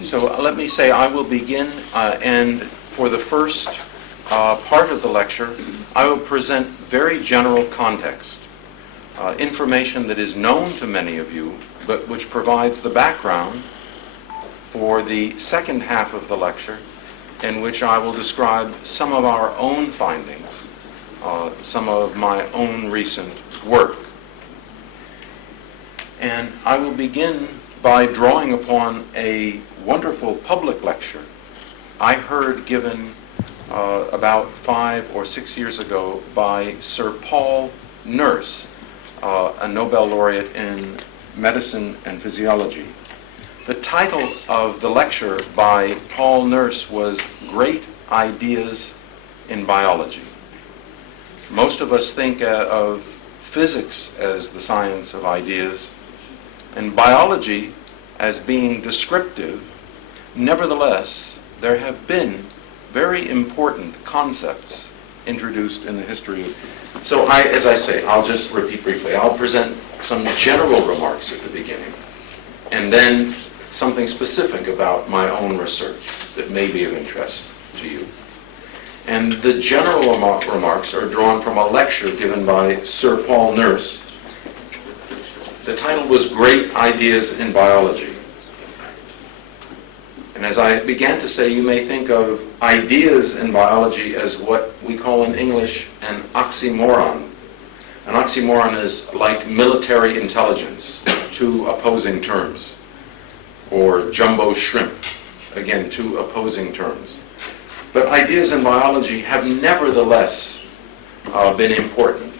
So let me say I will begin, and for the first part of the lecture, I will present very general context, information that is known to many of you, but which provides the background for the second half of the lecture, in which I will describe some of our own findings, some of my own recent work. And I will begin by drawing upon a wonderful public lecture I heard given about 5 or 6 years ago by Sir Paul Nurse, a Nobel laureate in medicine and physiology. The title of the lecture by Paul Nurse was Great Ideas in Biology. Most of us think of physics as the science of ideas, and biology as being descriptive. Nevertheless, there have been very important concepts introduced in the history. So as I say, I'll just repeat briefly. I'll present some general remarks at the beginning, and then something specific about my own research that may be of interest to you. And the general remarks are drawn from a lecture given by Sir Paul Nurse. The title was Great Ideas in Biology. And as I began to say, you may think of ideas in biology as what we call in English an oxymoron. An oxymoron is like military intelligence, two opposing terms, or jumbo shrimp, again, two opposing terms. But ideas in biology have nevertheless been important.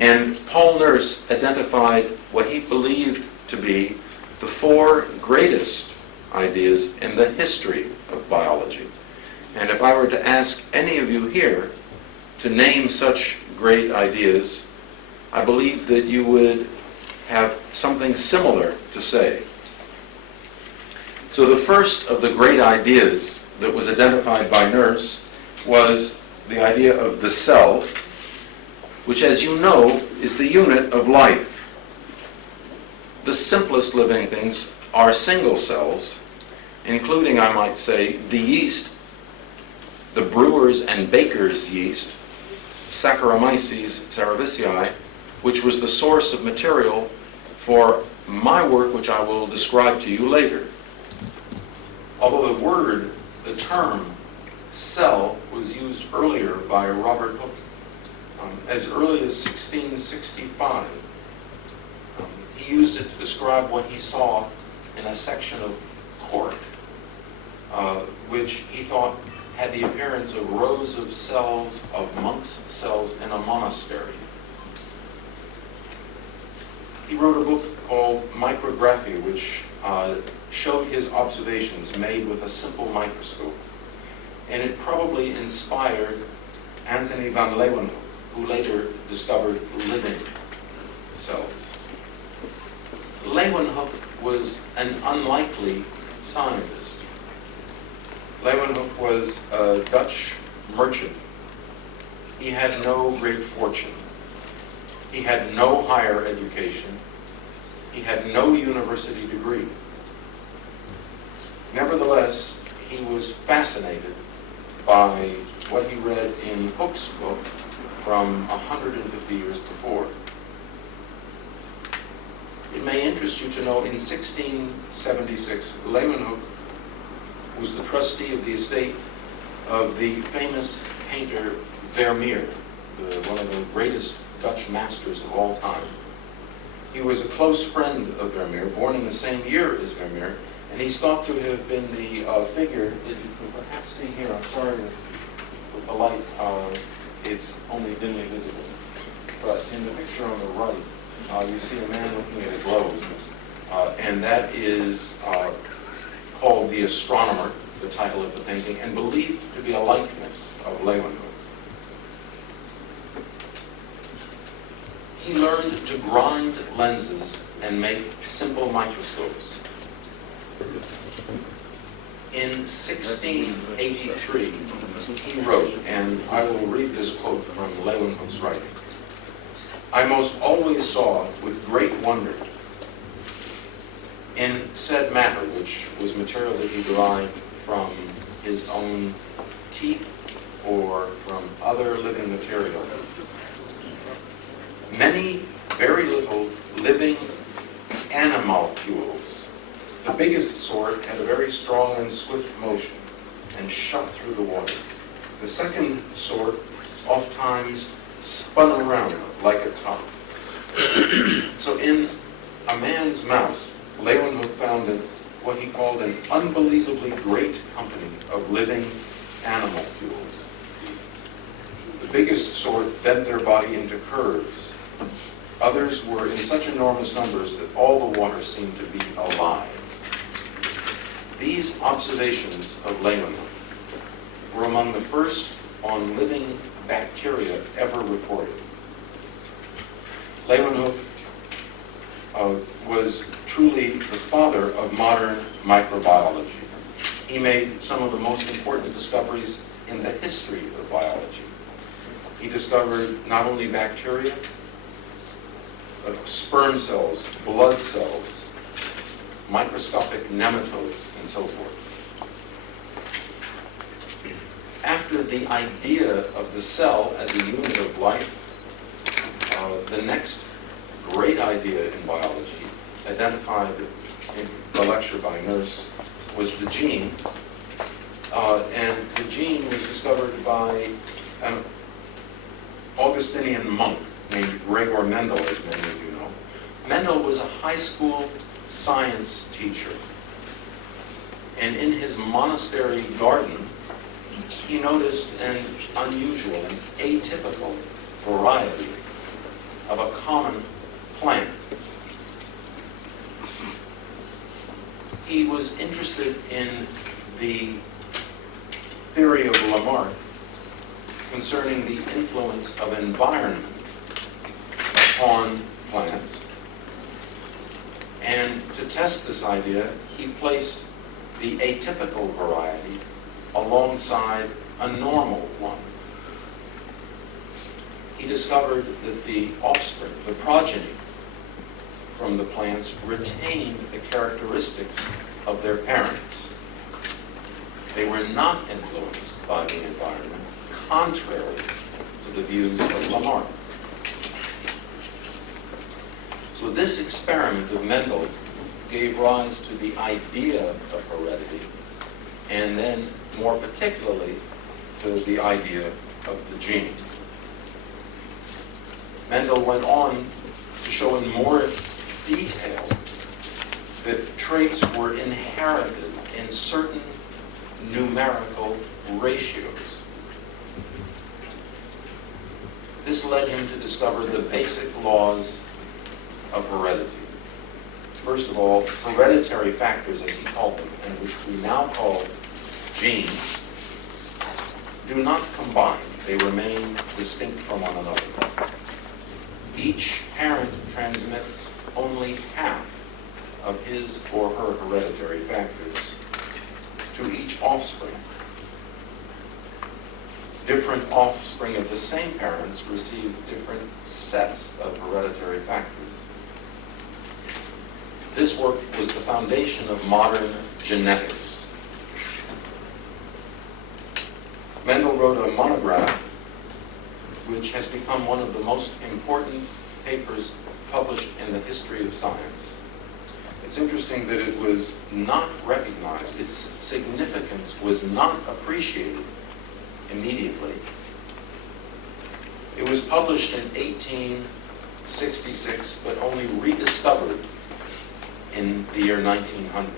And Paul Nurse identified what he believed to be the 4 greatest ideas in the history of biology. And if I were to ask any of you here to name such great ideas, I believe that you would have something similar to say. So the first of the great ideas that was identified by Nurse was the idea of the cell, which, as you know, is the unit of life. The simplest living things are single cells, including, I might say, the yeast, the brewer's and baker's yeast, Saccharomyces cerevisiae, which was the source of material for my work, which I will describe to you later. Although the term cell was used earlier by Robert Hooke, as early as 1665. He used it to describe what he saw in a section of cork, which he thought had the appearance of rows of cells, of monks' cells in a monastery. He wrote a book called Micrographia, which showed his observations made with a simple microscope. And it probably inspired Anthony van Leeuwenhoek, who later discovered living cells. Leeuwenhoek was an unlikely scientist. Leeuwenhoek was a Dutch merchant. He had no great fortune. He had no higher education. He had no university degree. Nevertheless, he was fascinated by what he read in Hooke's book from 150 years before. It may interest you to know in 1676, Leeuwenhoek was the trustee of the estate of the famous painter Vermeer, one of the greatest Dutch masters of all time. He was a close friend of Vermeer, born in the same year as Vermeer, and he's thought to have been the figure that you can perhaps see here. I'm sorry with the light, it's only dimly visible. But in the picture on the right, you see a man looking at a globe, and that is called The Astronomer, the title of the painting, and believed to be a likeness of Leeuwenhoek. He learned to grind lenses and make simple microscopes. In 1683, he wrote, and I will read this quote from Leeuwenhoek's writing, "I most always saw with great wonder in said matter, which was material that he derived from his own teeth or from other living material, many very little living animalcules. The biggest sort had a very strong and swift motion and shot through the water. The second sort oftentimes spun around like a top. So in a man's mouth, Leeuwenhoek found what he called an unbelievably great company of living animalcules. The biggest sort bent their body into curves. Others were in such enormous numbers that all the water seemed to be alive. These observations of Leeuwenhoek were among the first on living bacteria ever reported. Leeuwenhoek was truly the father of modern microbiology. He made some of the most important discoveries in the history of biology. He discovered not only bacteria, but sperm cells, blood cells, microscopic nematodes, and so forth. After the idea of the cell as a unit of life, the next great idea in biology, identified in the lecture by Nurse, was the gene. And the gene was discovered by an Augustinian monk named Gregor Mendel, as many of you know. Mendel was a high school science teacher. And in his monastery garden, he noticed an unusual and atypical variety of a common plant. He was interested in the theory of Lamarck concerning the influence of environment on plants. And to test this idea, he placed the atypical variety alongside a normal one. He discovered that the offspring, the progeny from the plants, retained the characteristics of their parents. They were not influenced by the environment, contrary to the views of Lamarck. So this experiment of Mendel gave rise to the idea of heredity, and then more particularly to the idea of the gene. Mendel went on to show in more detail that traits were inherited in certain numerical ratios. This led him to discover the basic laws of heredity. First of all, hereditary factors, as he called them, and which we now call genes, do not combine. They remain distinct from one another. Each parent transmits only half of his or her hereditary factors to each offspring. Different offspring of the same parents receive different sets of hereditary factors. This work was the foundation of modern genetics. Mendel wrote a monograph which has become one of the most important papers published in the history of science. It's interesting that it was not recognized, its significance was not appreciated immediately. It was published in 1866, but only rediscovered in the year 1900.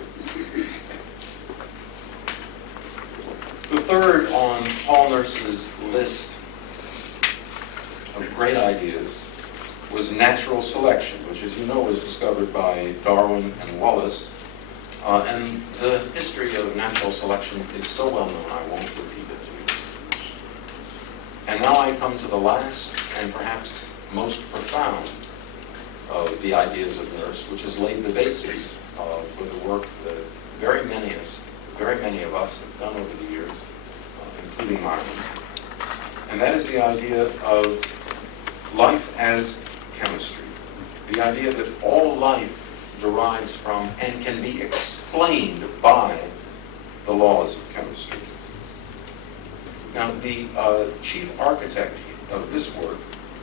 The third on Paul Nurse's list of great ideas was natural selection, which, as you know, was discovered by Darwin and Wallace. And the history of natural selection is so well known, I won't repeat it to you. And now I come to the last and perhaps most profound of the ideas of Nurse, which has laid the basis for the work that very many of us have done over the years, including mine. And that is the idea of life as chemistry. The idea that all life derives from and can be explained by the laws of chemistry. Now, the chief architect of this work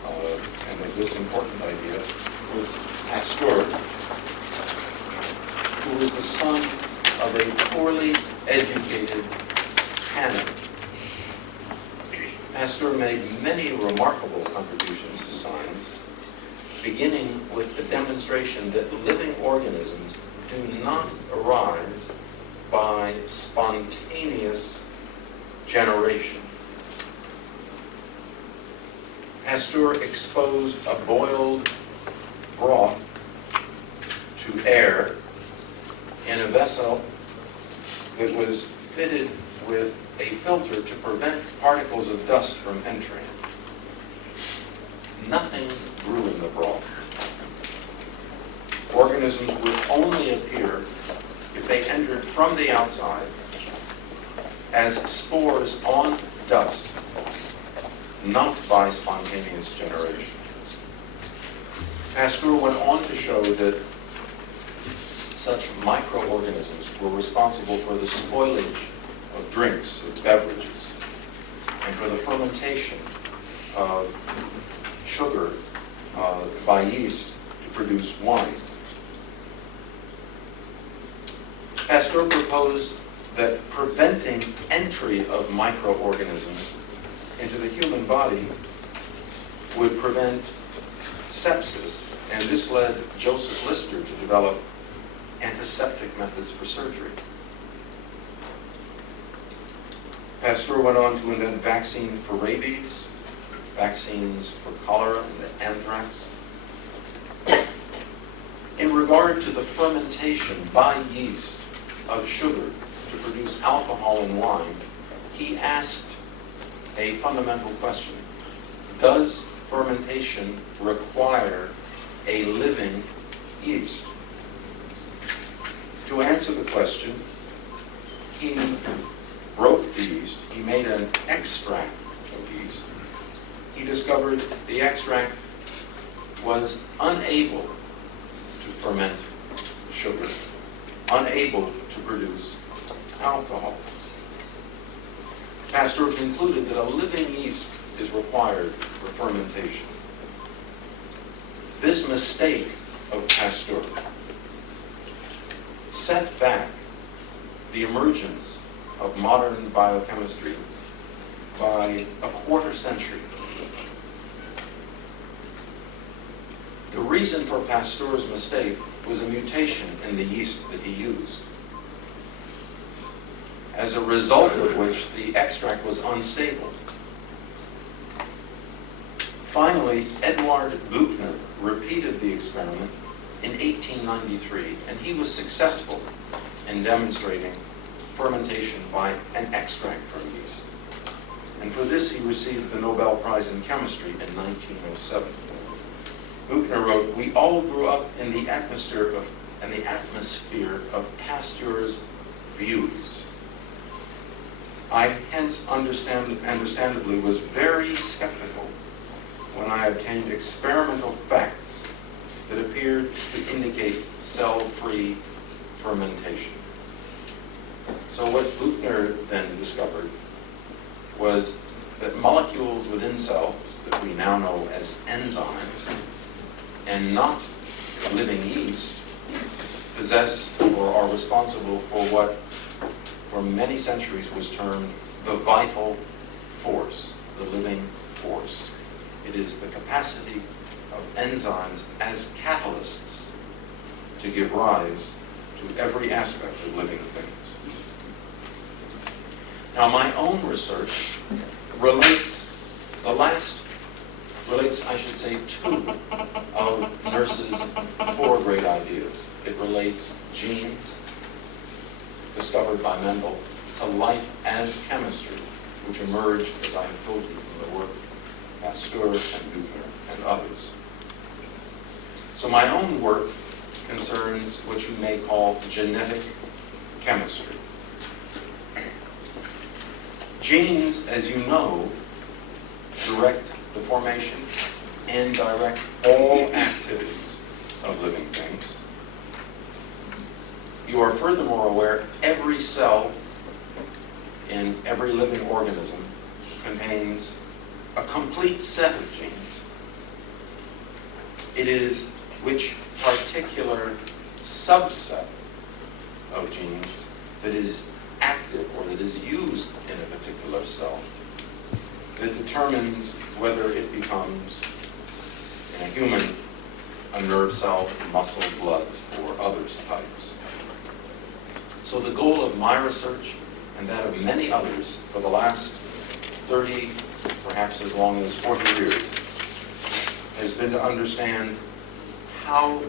and of this important idea was Pasteur, who was the son of a poorly educated tanner. Pasteur made many remarkable contributions to science, beginning with the demonstration that living organisms do not arise by spontaneous generation. Pasteur exposed a boiled broth to air in a vessel that was fitted with a filter to prevent particles of dust from entering. Nothing grew in the broth. Organisms would only appear if they entered from the outside as spores on dust, not by spontaneous generation. Pasteur went on to show that such microorganisms were responsible for the spoilage of drinks, of beverages, and for the fermentation of sugar by yeast to produce wine. Pasteur proposed that preventing entry of microorganisms into the human body would prevent sepsis, and this led Joseph Lister to develop antiseptic methods for surgery. Pasteur went on to invent vaccines for rabies, vaccines for cholera and anthrax. In regard to the fermentation by yeast of sugar to produce alcohol in wine, he asked a fundamental question: does fermentation require a living yeast? To answer the question, he broke the yeast. He made an extract of yeast. He discovered the extract was unable to ferment sugar, unable to produce alcohol. Pasteur concluded that a living yeast is required for fermentation. This mistake of Pasteur set back the emergence of modern biochemistry by a quarter century. The reason for Pasteur's mistake was a mutation in the yeast that he used, as a result of which the extract was unstable. Finally, Eduard Buchner repeated the experiment in 1893, and he was successful in demonstrating fermentation by an extract from yeast. And for this, he received the Nobel Prize in Chemistry in 1907. Buchner wrote, "We all grew up in the atmosphere of Pasteur's views. I hence understandably was very skeptical when I obtained experimental facts that appeared to indicate cell-free fermentation." So what Buchner then discovered was that molecules within cells that we now know as enzymes, and not living yeast, possess or are responsible for what for many centuries was termed the vital force, the living force. It is the capacity of enzymes as catalysts to give rise to every aspect of living things. Now, my own research relates, I should say, two of Nurse's four great ideas. It relates genes, discovered by Mendel, to life as chemistry, which emerged, as I have told you, from the work of Pasteur and Buchner and others. So my own work concerns what you may call genetic chemistry. Genes, as you know, direct the formation and direct all activities of living things. You are furthermore aware every cell in every living organism contains a complete set of genes. It is which particular subset of genes that is active or that is used in a particular cell that determines whether it becomes, in a human, a nerve cell, muscle, blood, or other types. So the goal of my research, and that of many others for the last 30, perhaps as long as 40 years, has been to understand how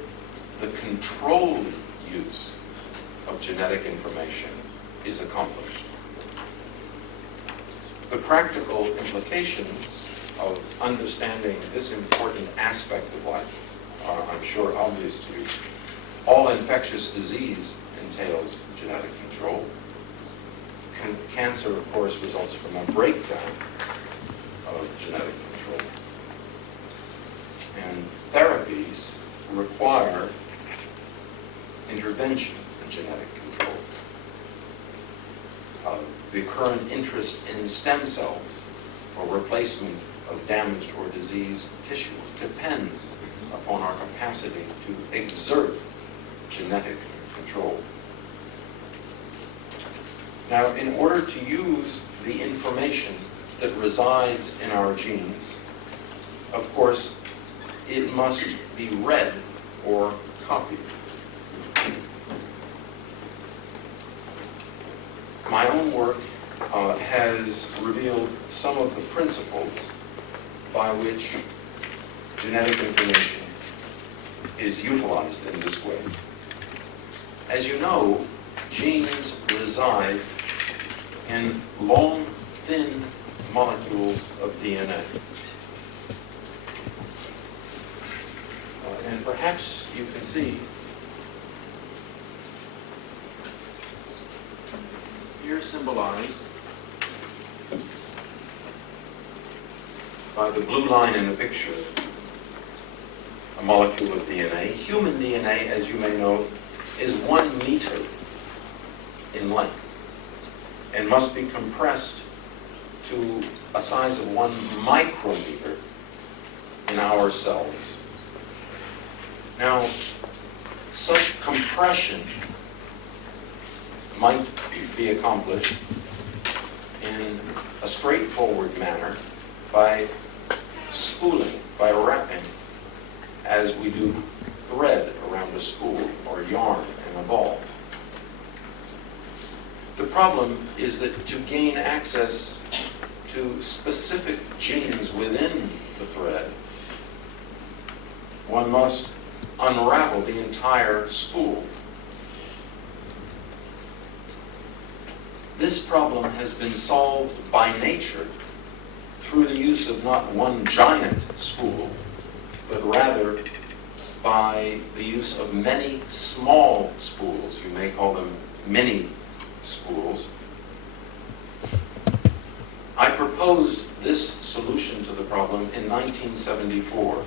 the controlled use of genetic information is accomplished. The practical implications of understanding this important aspect of life are, I'm sure, obvious to you. All infectious disease entails genetic control. Cancer, of course, results from a breakdown of genetic control. And therapies require intervention in genetic control. The current interest in stem cells for replacement of damaged or diseased tissues depends upon our capacity to exert genetic control. Now, in order to use the information that resides in our genes, of course, it must be read or copied. My own work has revealed some of the principles by which genetic information is utilized in this way. As you know, genes reside in long, thin molecules of DNA. And perhaps you can see here symbolized by the blue line in the picture, a molecule of DNA. Human DNA, as you may know, is 1 meter in length and must be compressed to a size of 1 micrometer in our cells. Now, such compression might be accomplished in a straightforward manner by spooling, by wrapping, as we do thread around a spool or yarn in a ball. The problem is that to gain access to specific genes within the thread, one must unravel the entire spool. This problem has been solved by nature through the use of not one giant spool, but rather by the use of many small spools. You may call them mini spools. I proposed this solution to the problem in 1974,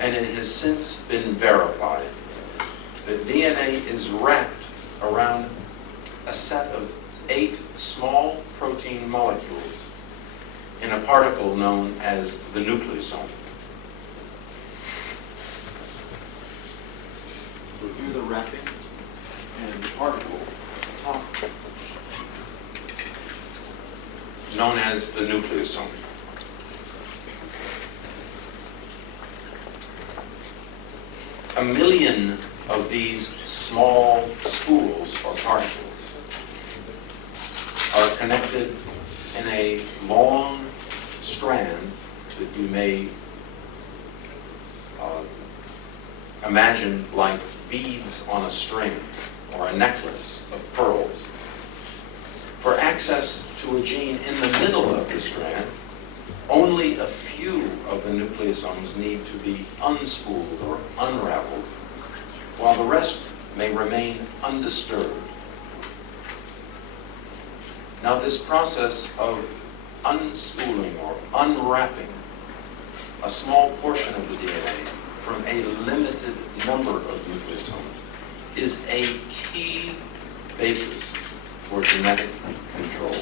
and it has since been verified that DNA is wrapped around a set of 8 small protein molecules in a particle known as the nucleosome. So here the wrapping and the particle at the top, known as the nucleosome. A million of these small spools or particles are connected in a long strand that you may imagine like beads on a string or a necklace of pearls. For access to a gene in the middle of the strand, only a few of the nucleosomes need to be unspooled or unraveled, while the rest may remain undisturbed. Now, this process of unspooling or unwrapping a small portion of the DNA from a limited number of nucleosomes is a key basis for genetic control.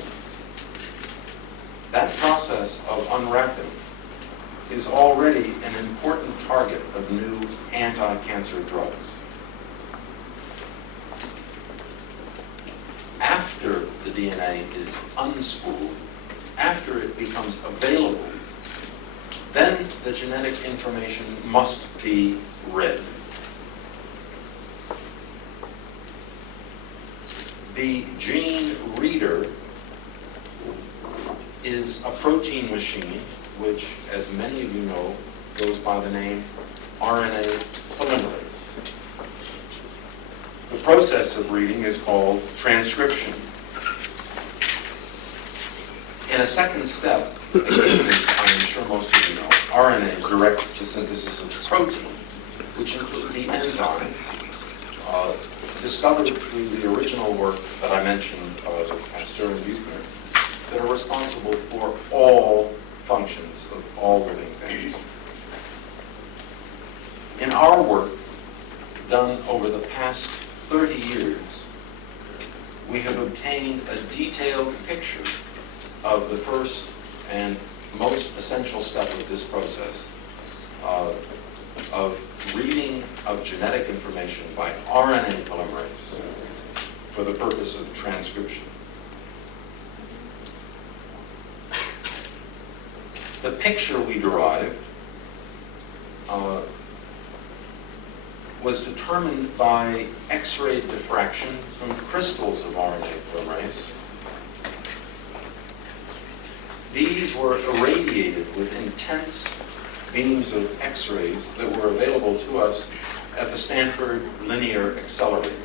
That process of unwrapping is already an important target of new anti-cancer drugs. After the DNA is unspooled, after it becomes available, then the genetic information must be read. The gene reader is a protein machine which, as many of you know, goes by the name RNA polymerase. The process of reading is called transcription. In a second step, again, as I'm sure most of you know, RNA directs the synthesis of proteins, which include the enzymes discovered through the original work that I mentioned of Pasteur and Buchner, that are responsible for all functions of all living things. In our work, done over the past 30 years, we have obtained a detailed picture of the first and most essential step of this process, of reading of genetic information by RNA polymerase for the purpose of transcription. The picture we derived was determined by X-ray diffraction from crystals of RNA polymerase. These were irradiated with intense beams of X-rays that were available to us at the Stanford Linear Accelerator.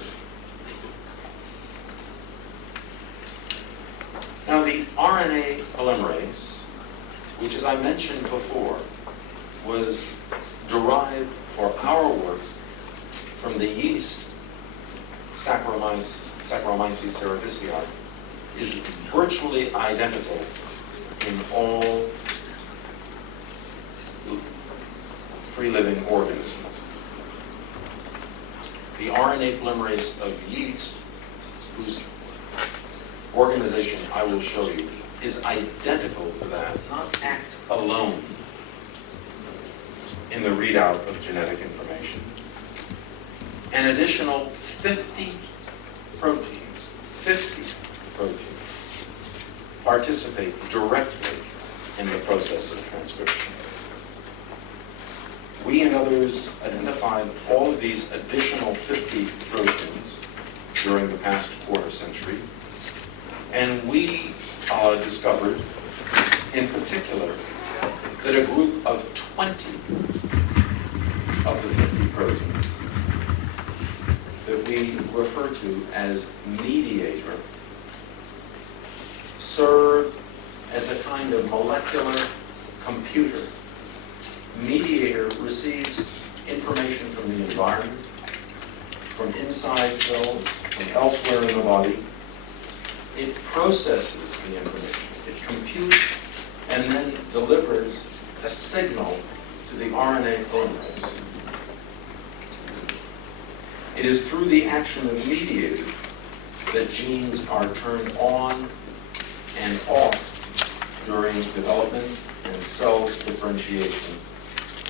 Now, the RNA polymerase, which, as I mentioned before, was derived for our work from the yeast Saccharomyces cerevisiae, is virtually identical in all free-living organisms. The RNA polymerase of yeast, whose organization I will show you, is identical to that, not act alone in the readout of genetic information. An additional 50 proteins participate directly in the process of transcription. We and others identified all of these additional 50 proteins during the past quarter century, and we discovered, in particular, that a group of 20 of the 50 proteins that we refer to as mediator serve as a kind of molecular computer. Mediator receives information from the environment, from inside cells, from elsewhere in the body. It processes the information. It computes and then delivers a signal to the RNA polymerase. It is through the action of mediator that genes are turned on and off during development and cell differentiation.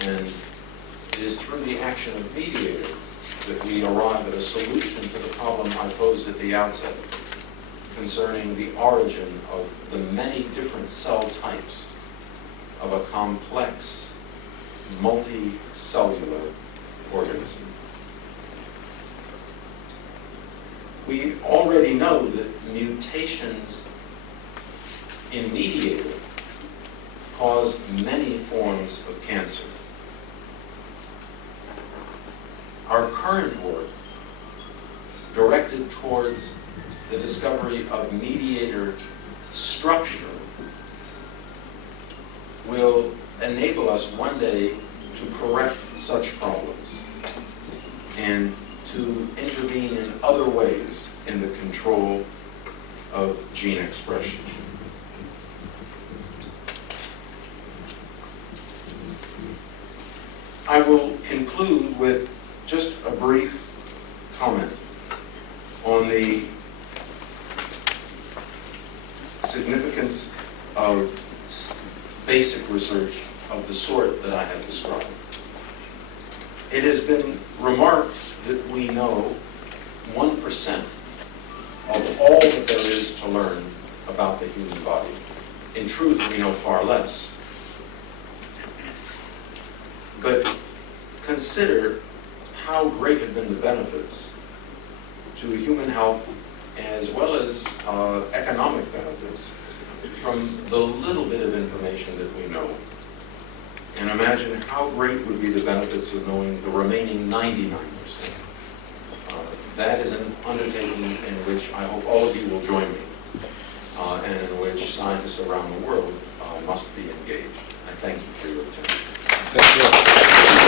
And it is through the action of mediator that we arrive at a solution to the problem I posed at the outset concerning the origin of the many different cell types of a complex, multicellular organism. We already know that mutations in mediator cause many forms of cancer. Our current work, directed towards the discovery of mediator structure, will enable us one day to correct such problems and to intervene in other ways in the control of gene expression. I will conclude with just a brief comment on the significance of basic research of the sort that I have described. It has been remarked that we know 1% of all that there is to learn about the human body. In truth, we know far less. But consider how great have been the benefits to human health as well as economic benefits from the little bit of information that we know. And imagine how great would be the benefits of knowing the remaining 99%. That is an undertaking in which I hope all of you will join me, and in which scientists around the world must be engaged. I thank you for your attention. Thank you.